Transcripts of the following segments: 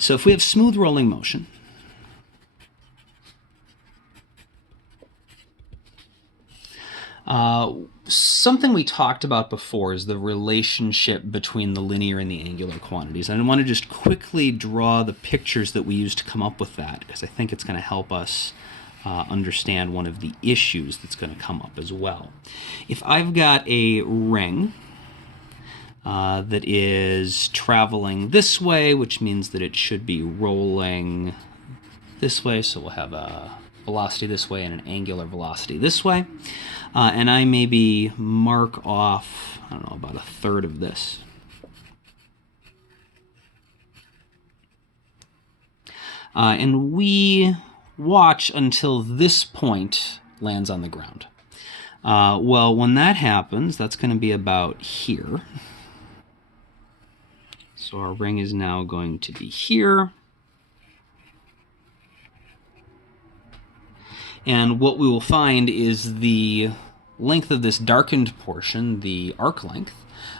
So if we have smooth rolling motion, something we talked about before is the relationship between the linear and the angular quantities. And I want to just quickly draw the pictures that we used to come up with that, because I think it's going to help us understand one of the issues that's going to come up as well. If I've got a ring that is traveling this way, which means that it should be rolling this way, so we'll have a velocity this way and an angular velocity this way. And I maybe mark off, I don't know, about a third of this. And we watch until this point lands on the ground. Well, when that happens, that's going to be about here. So our ring is now going to be here. And what we will find is the length of this darkened portion, the arc length,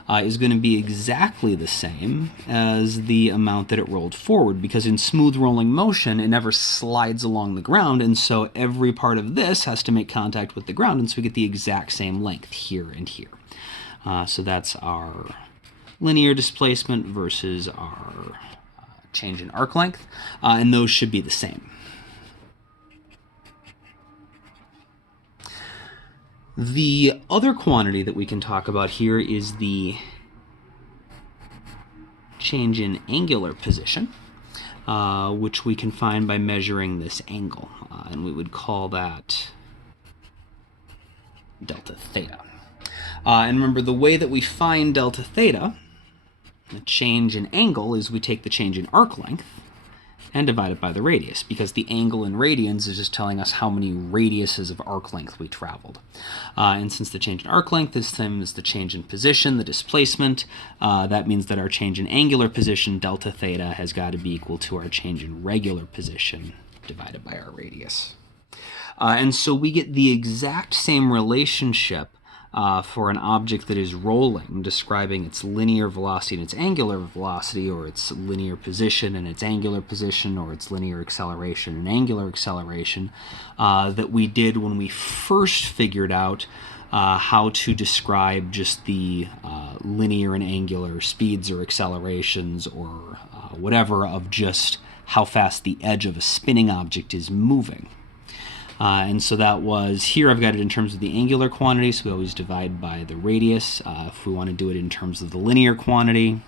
is going to be exactly the same as the amount that it rolled forward, because in smooth rolling motion, it never slides along the ground, and so every part of this has to make contact with the ground, and so we get the exact same length here and here. So that's our linear displacement versus our change in arc length, and those should be the same. The other quantity that we can talk about here is the change in angular position, which we can find by measuring this angle, and we would call that delta theta. And remember, the way that we find delta theta, the change in angle, is we take the change in arc length and divide it by the radius, because the angle in radians is just telling us how many radiuses of arc length we traveled. And since the change in arc length is the same as the change in position, the displacement, that means that our change in angular position, delta theta, has got to be equal to our change in regular position divided by our radius. And so we get the exact same relationship for an object that is rolling, describing its linear velocity and its angular velocity, or its linear position and its angular position, or its linear acceleration and angular acceleration, that we did when we first figured out how to describe just the linear and angular speeds or accelerations or whatever of just how fast the edge of a spinning object is moving. And so that was, here I've got it in terms of the angular quantity, so we always divide by the radius. If we want to do it in terms of the linear quantity,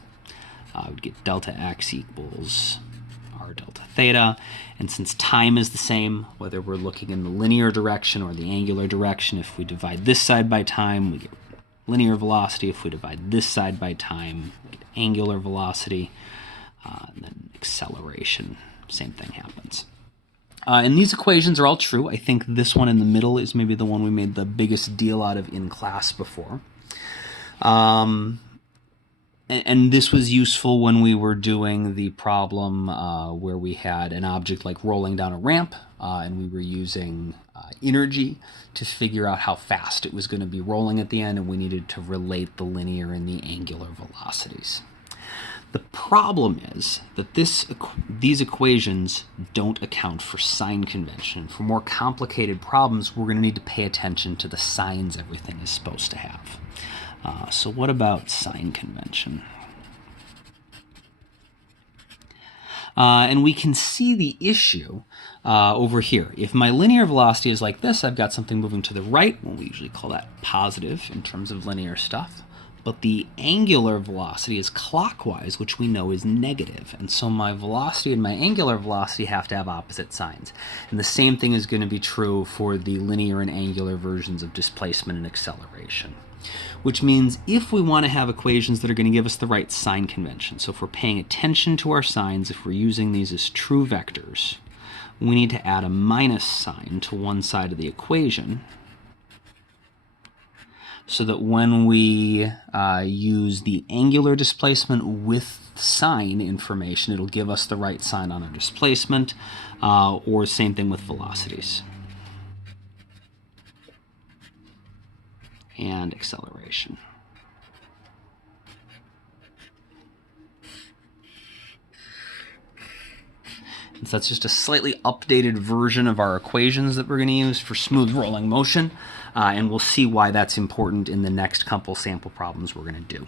we'd get delta x equals r delta theta. And since time is the same, whether we're looking in the linear direction or the angular direction, if we divide this side by time, we get linear velocity. If we divide this side by time, we get angular velocity. And then acceleration, same thing happens. And these equations are all true. I think this one in the middle is maybe the one we made the biggest deal out of in class before. And this was useful when we were doing the problem where we had an object like rolling down a ramp, and we were using energy to figure out how fast it was going to be rolling at the end, and we needed to relate the linear and the angular velocities. The problem is that these equations don't account for sign convention. For more complicated problems, we're going to need to pay attention to the signs everything is supposed to have. So what about sign convention? And we can see the issue over here. If my linear velocity is like this, I've got something moving to the right. Well, we usually call that positive in terms of linear stuff. But the angular velocity is clockwise, which we know is negative. And so my velocity and my angular velocity have to have opposite signs. And the same thing is going to be true for the linear and angular versions of displacement and acceleration. Which means if we want to have equations that are going to give us the right sign convention, so if we're paying attention to our signs, if we're using these as true vectors, we need to add a minus sign to one side of the equation, so that when we use the angular displacement with sign information, it'll give us the right sign on our displacement, or same thing with velocities and acceleration. So that's just a slightly updated version of our equations that we're going to use for smooth rolling motion, and we'll see why that's important in the next couple sample problems we're going to do.